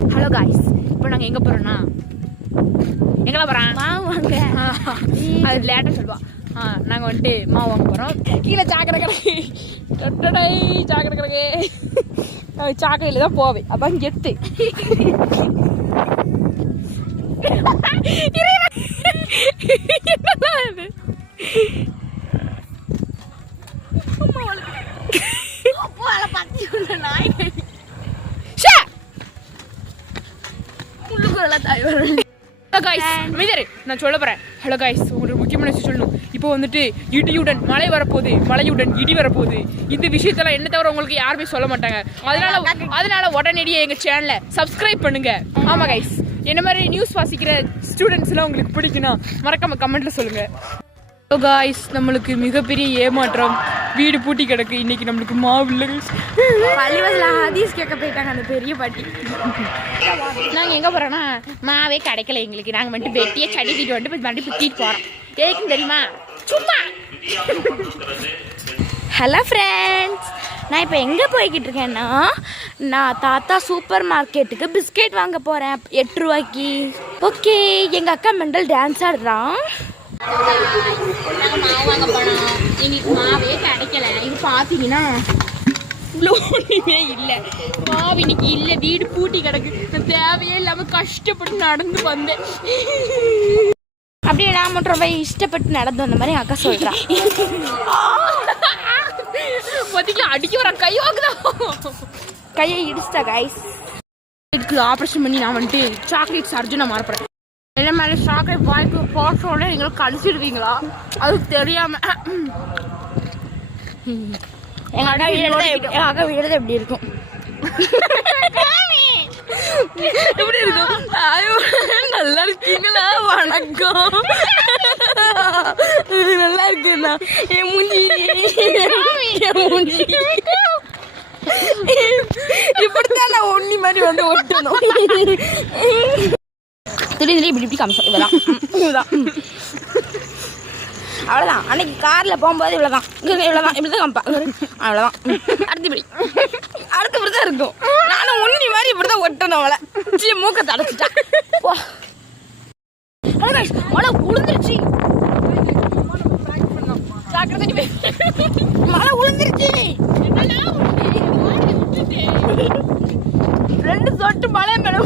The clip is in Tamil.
ஹலோ காய்ஸ், இப்போ நாங்கள் எங்கே போகிறோன்னா எங்கெல்லாம் போகிறோம்? மாவு வாங்க. அது லேட்டாக சொல்லுவா. நாங்கள் வந்துட்டு மாவு வாங்க போகிறோம். கீழே சாக்கடை கிடக்கு, சாக்கடை கிடக்கு. சாக்கடையில் தான் போவேன். அப்போ கெத்து நான் சொல்ல போறேன். ஹலோ காய்ஸ், உங்களுக்கு முக்கியமான விஷயம் சொல்லணும். இப்போ வந்துட்டு இடியுடன் மழை வரப்போகுது, மழையுடன் இடி வரப்போகுது. இந்த விஷயத்தெல்லாம் என்ன தவிர உங்களுக்கு யாருமே சொல்ல மாட்டாங்க. அதனால உடனடியே எங்க சேனலை சப்ஸ்கிரைப் பண்ணுங்க. ஆமா காய்ஸ், என்ன மாதிரி நியூஸ் வாசிக்கிற ஸ்டூடெண்ட்ஸ்லாம் உங்களுக்கு பிடிக்குன்னா மறக்காம கமெண்ட்ல சொல்லுங்க. ஹலோ காய்ஸ், நம்மளுக்கு மிகப்பெரிய ஏமாற்றம். வீடு பூட்டி கிடக்கு. இன்னைக்கு நம்மளுக்கு மாவு இல்லை. பள்ளிவாசல ஹதீஸ் கேட்க போயிட்டாங்க அந்த பெரிய பாட்டி. நாங்கள் எங்கே போகிறோன்னா மாவே கிடைக்கல எங்களுக்கு. நாங்கள் வந்துட்டு வெட்டியே சடி தீட்டு வந்துட்டு மறுபடியும் சுற்றிட்டு போகிறோம். எதுக்குன்னு தெரியுமா? சும்மா. ஹலோ ஃப்ரெண்ட்ஸ், நான் இப்போ எங்கே போய்கிட்டு இருக்கேன்னா, நான் தாத்தா சூப்பர் மார்க்கெட்டுக்கு பிஸ்கெட் வாங்க போகிறேன் 8 ரூபாய்க்கு. ஓகே, எங்கள் அக்கா மெண்டல் டான்ஸ் ஆடுறான். நாங்கள் மாவு வாங்க போனோம். எங்களுக்கு மாவே கிடைக்கல. இது பார்த்தீங்கன்னா ஒன்றுமே இல்லை. மாவு இன்னைக்கு இல்லை. வீடு பூட்டி கிடக்கு. நான் தேவையே இல்லாமல் கஷ்டப்பட்டு நடந்து வந்தேன். அப்படியே நான் மட்டும் ரொம்ப இஷ்டப்பட்டு நடந்து வந்த மாதிரி அக்கா சொல்கிறான். பார்த்தீங்களா, அடிக்க வர கை வாங்குதான். கையை இடிச்சிட்டா கைஸ். இதுக்கு ஆப்ரேஷன் பண்ணி நான் வந்துட்டு சாக்லேட் சர்ஜனாக மாறப்போறேன். என்ன மேலே சாக்லேட் வாய்க்கு போட்டோன்னே நீங்களும் கழிச்சிடுவீங்களா? அது தெரியாம எங்கள் அக்கா வீடு எப்படி இருக்கும்? எப்படி இருக்கும்? நல்லா இருக்கீங்களா? வணக்கம். நல்லா இருக்குண்ணா. என் மூஞ்சி இப்படித்தான் நான் ஒன்னி மாதிரி வந்து ஒட்டணும். திடீர்னு இப்படி காமிச்சோம். இவ்வளோதான். அவ்வளோதான். அன்னைக்கு காரில் போகும்போது இவ்வளோதான் இப்படி தான் காமிப்பா. அவ்வளோதான். அடுத்து இப்படி தான் இருக்கும். நானும் உன்னி மாதிரி இப்படி தான் ஒட்டணும். அவளை மூக்க தடைச்சிட்டா. மழை உளுந்துருச்சு. மழை உளுந்துருச்சு. 2 சொட்டு மழை மேலே